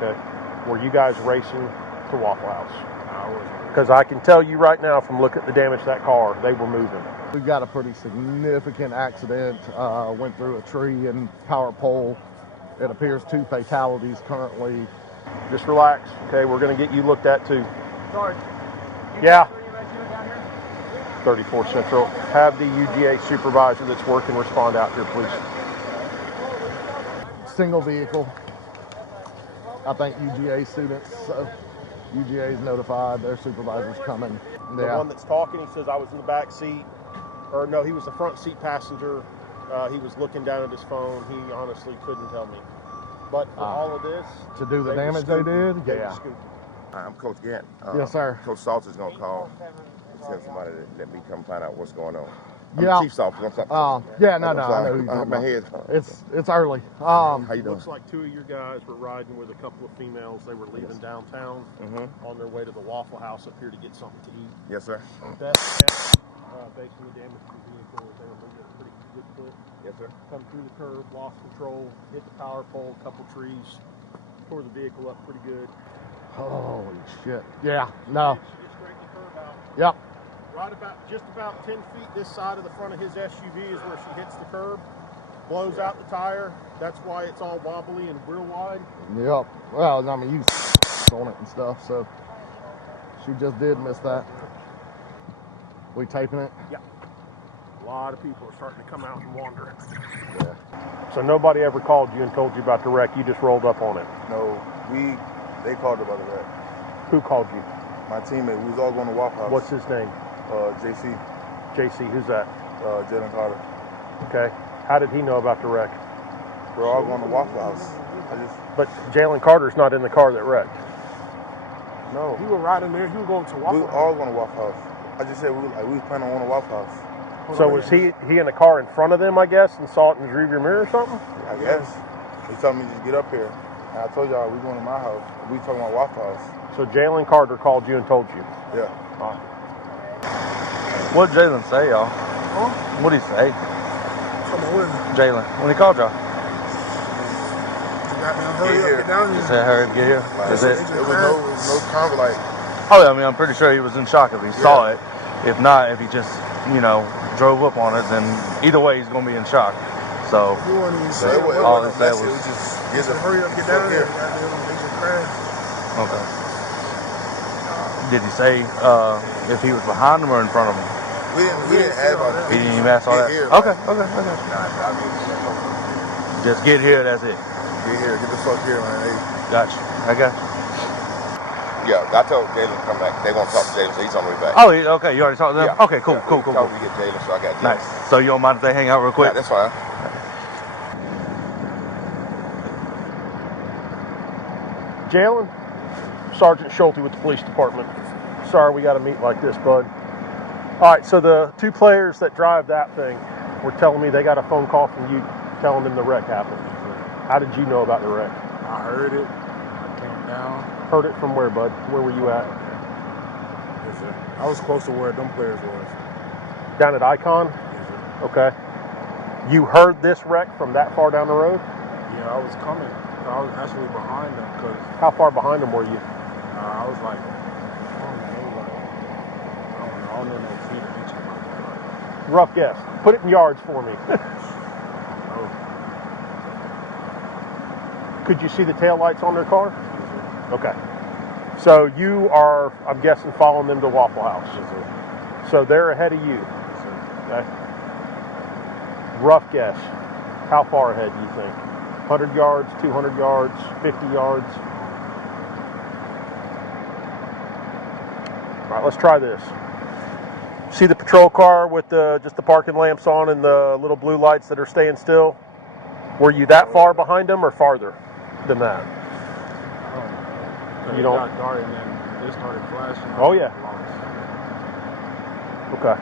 Okay. Were you guys racing to Waffle House? I wasn't. Because I can tell you right now from looking at the damage to that car, they were moving. We got a pretty significant accident. Went through a tree and power pole. It appears 2 fatalities currently. Just relax. Okay, we're going to get you looked at too. Sorry. Yeah. 34 Central. Have the UGA supervisor that's working respond out here, please. Single vehicle. I think UGA students. UGA is notified. Their supervisor's coming. The one that's talking, he says I was in the back seat. Or no, he was the front seat passenger. He was looking down at his phone. He honestly couldn't tell me. But for all of this, to do the damage they did, yeah. I'm Coach Gant. Yes, sir. Coach Salter's gonna call and tell somebody to let me come find out what's going on. Yeah. Chief Salter. Yeah, no, I know who you're my head. It's early. How you doing? Looks like 2 of your guys were riding with a couple of females. They were leaving downtown on their way to the Waffle House up here to get something to eat. Yes, sir. Best guess, based on the damage to the vehicle, they were moving at a pretty good clip. Yes, sir. Come through the curb, lost control, hit the power pole, a couple trees, tore the vehicle up pretty good. Holy shit. Yeah, no. She just straightened the curb out. Yep. Right about, just about 10 feet this side of the front of his SUV is where she hits the curb, blows out the tire. That's why it's all wobbly and real wide. Yep. Well, I mean, you on it and stuff, so she just did miss that. We taping it? Yeah. A lot of people are starting to come out and wander. Yeah. So nobody ever called you and told you about the wreck. You just rolled up on it. No, they called about the wreck. Who called you? My teammate. We was all going to Waffle House. What's his name? JC. JC, who's that? Jaylen Carter. Okay. How did he know about the wreck? We're all going to Waffle House. But Jaylen Carter's not in the car that wrecked. No. You were riding there. You were going to Waffle House. We were all going to Waffle House. I just said we was planning on going to Waffle House. So was he in the car in front of them, I guess, and saw it in his rearview mirror or something? I guess. He told me to just get up here. And I told y'all we going to my house. We talking about Waffle House. So Jaylen Carter called you and told you? Yeah. All right. What did Jaylen say, y'all? Huh? What did he say? Jaylen, when he called y'all? Hurry up, get down here. He said, hurry up, get here. Is it? There was no convo, like. Oh, yeah, I mean, I'm pretty sure he was in shock if he saw it. If not, if he just, drove up on it, then either way, he's going to be in shock. So, all he said was just hurry up, get down here. Okay. Did he say if he was behind him or in front of him? We didn't ask about that. He didn't even ask all that? Okay. Just get here, that's it. Get here, get the fuck here, man. Gotcha. I got you. Yeah, I told Jaylen to come back. They want to talk to Jaylen, so he's on the way back. Oh, okay. You already talked to them? Yeah. Okay, cool. We get Jaylen, so I got Jaylen. Nice. So you don't mind if they hang out real quick? Yeah, that's fine. Jaylen, Sergeant Schulte with the police department. Sorry we got to meet like this, bud. All right, so the 2 players that drive that thing were telling me they got a phone call from you telling them the wreck happened. How did you know about the wreck? I heard it. I came down. Heard it from where, bud? Where were you at? Yes, sir. I was close to where them players was. Down at Icon? Yes, sir. Okay. You heard this wreck from that far down the road? Yeah, I was coming. I was actually behind them because. How far behind them were you? I was like, I don't know no feet or inches like that. Rough guess. Put it in yards for me. Could you see the taillights on their car? Okay. So you are, I'm guessing, following them to Waffle House. Yes, sir. So they're ahead of you. Yes, sir. Okay. Rough guess. How far ahead do you think? 100 yards, 200 yards, 50 yards? All right, let's try this. See the patrol car with just the parking lamps on and the little blue lights that are staying still? Were you that far behind them or farther than that? You don't. It got dark and then they started flashing. Oh yeah. Okay.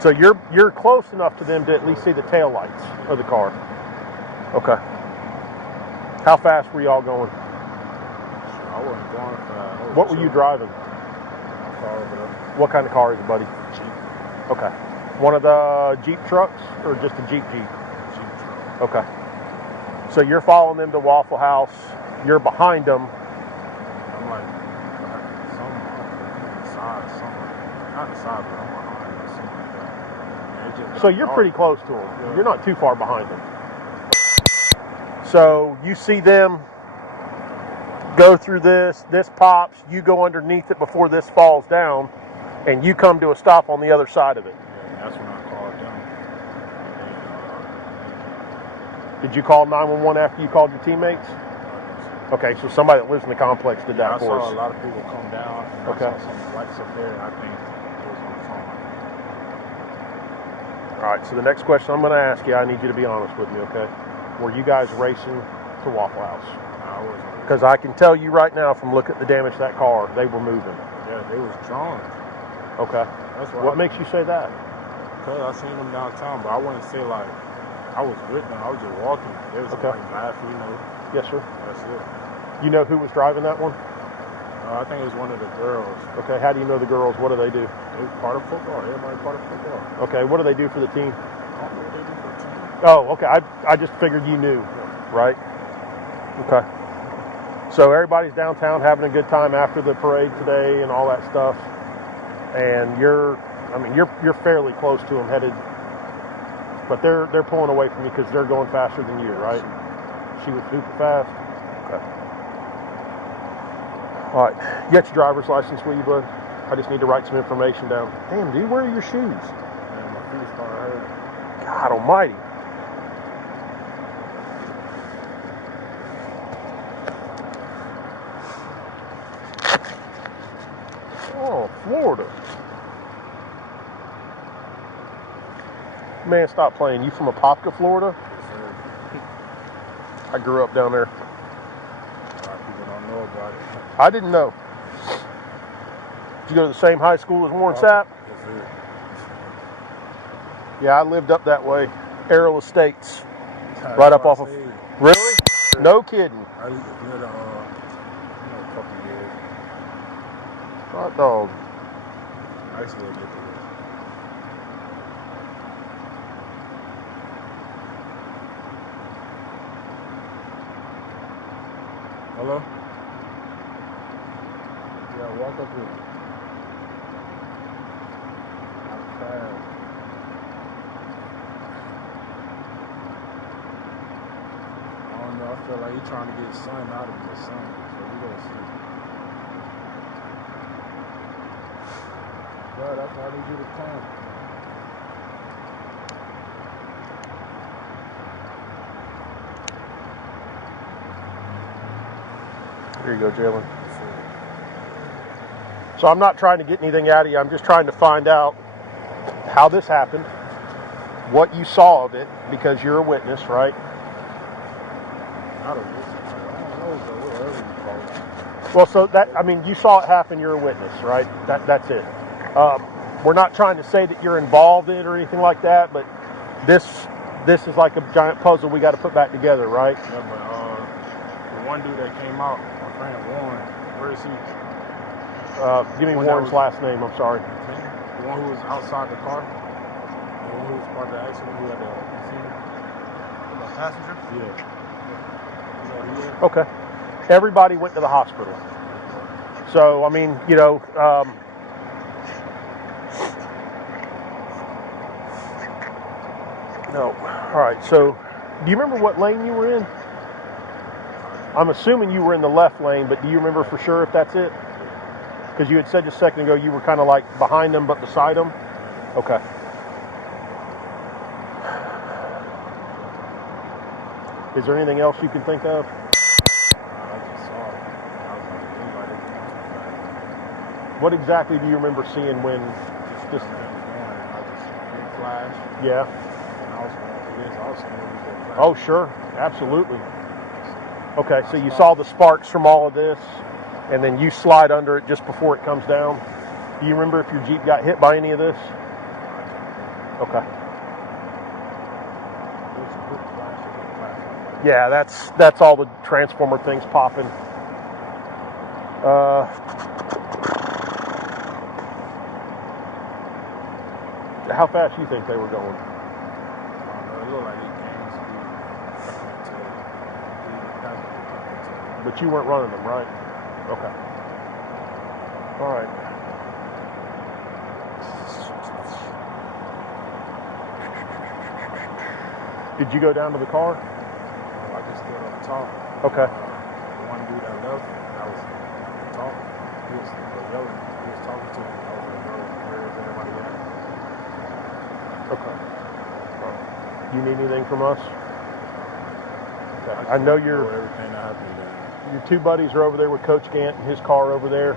So you're close enough to them to at least see the tail lights of the car. Okay. How fast were y'all going? I wasn't going fast. What were you driving? What kind of car is it, buddy? Jeep. Okay. One of the Jeep trucks or just a Jeep? Jeep truck. Okay. So you're following them to Waffle House. You're behind them. Not the side, but I'm behind or something like that. And it just So got you're dark. pretty close to them. Yeah. You're not too far behind them. So you see them go through this pops, you go underneath it before this falls down, and you come to a stop on the other side of it. Yeah, and that's when I called them. And Did you call 911 after you called your teammates? Okay, so somebody that lives in the complex did that I for saw us. a lot of people come down, and Okay. I saw some lights up there, and I think it was on the phone. All right, so the next question I'm going to ask you, I need you to be honest with me, okay? Were you guys racing to Waffle House? I wasn't. Because I can tell you right now from looking at the damage to that car, they were moving. Yeah, they was drunk. Okay. That's What makes you say that? Because I seen them downtown, but I wouldn't say like I was with them. I was just walking. They was Okay. like laughing, you know. Yes, sir. That's it. You know who was driving that one? I think it was one of the girls. Okay, how do you know the girls? What do they do? They part of football. Everybody part of football. Okay, what do they do for the team? I don't know what they do for the team. Oh, okay, I just figured you knew, right? Okay. So everybody's downtown having a good time after the parade today and all that stuff. And you're fairly close to them headed, but they're pulling away from you because they're going faster than you, right? She was super fast. Okay. All right, you got your driver's license with you, bud? I just need to write some information down. Damn, dude, where are your shoes? And my feet started hurting. God almighty. Oh, Florida. Man, stop playing. You from Apopka, Florida? I grew up down there. A lot of people don't know about it. I didn't know. Did you go to the same high school as Warren Sapp? That's it. Yeah, I lived up that way. Errol Estates. That's Right up why I off of... stayed. Really? No kidding. I lived near the, a couple years. Hot dog. I used to live near the woods. Hello? Yeah, walk up here. I'm fast. I don't know, I feel like you're trying to get sun out of me or something. So we gonna see. Bro, that's why I need you to come. Here you go, Jaylen. So I'm not trying to get anything out of you. I'm just trying to find out how this happened, what you saw of it, because you're a witness, right? Not a witness. I don't know, bro. Whatever you call it. Well, so that, I mean, you saw it happen, you're a witness, right? That's it. We're not trying to say that you're involved in it or anything like that, but this is like a giant puzzle we got to put back together, right? Yeah, but the one dude that came out, my friend Warren, where is he? Give me One that Warren's was- last name, I'm sorry. The one who was outside the car? The one who was part of the accident, who had the scene? The passenger? Yeah. You know who he is? Okay. Everybody went to the hospital. So, I mean, you know, no. All right. So, do you remember what lane you were in? I'm assuming you were in the left lane, but do you remember for sure if that's it? Because you had said just a second ago you were kind of like behind them but beside them. Okay. Is there anything else you can think of? I just saw it. I was like, anybody can come. What exactly do you remember seeing when just I was going, and I just big flash, yeah. and I was going through this. I was seeing it before flash. Oh, sure. Absolutely. Okay, so you saw the sparks from all of this, and then you slide under it just before it comes down. Do you remember if your Jeep got hit by any of this? Okay. It was a quick flash, it was a flash. Yeah, that's all the transformer things popping. How fast do you think they were going? I don't know, it looked like it gained speed. But you weren't running them, right? Okay. All right. Did you go down to the car? I just stood up top. Okay. The one dude that left, that was talking. He was yelling. He was talking to me. I was like, bro, where is everybody at? Okay. You need anything from us? Okay. I know everything that happened there. your two buddies are over there with Coach Gant and his car over there.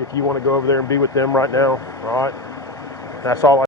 If you want to go over there and be with them right now, all right? That's all I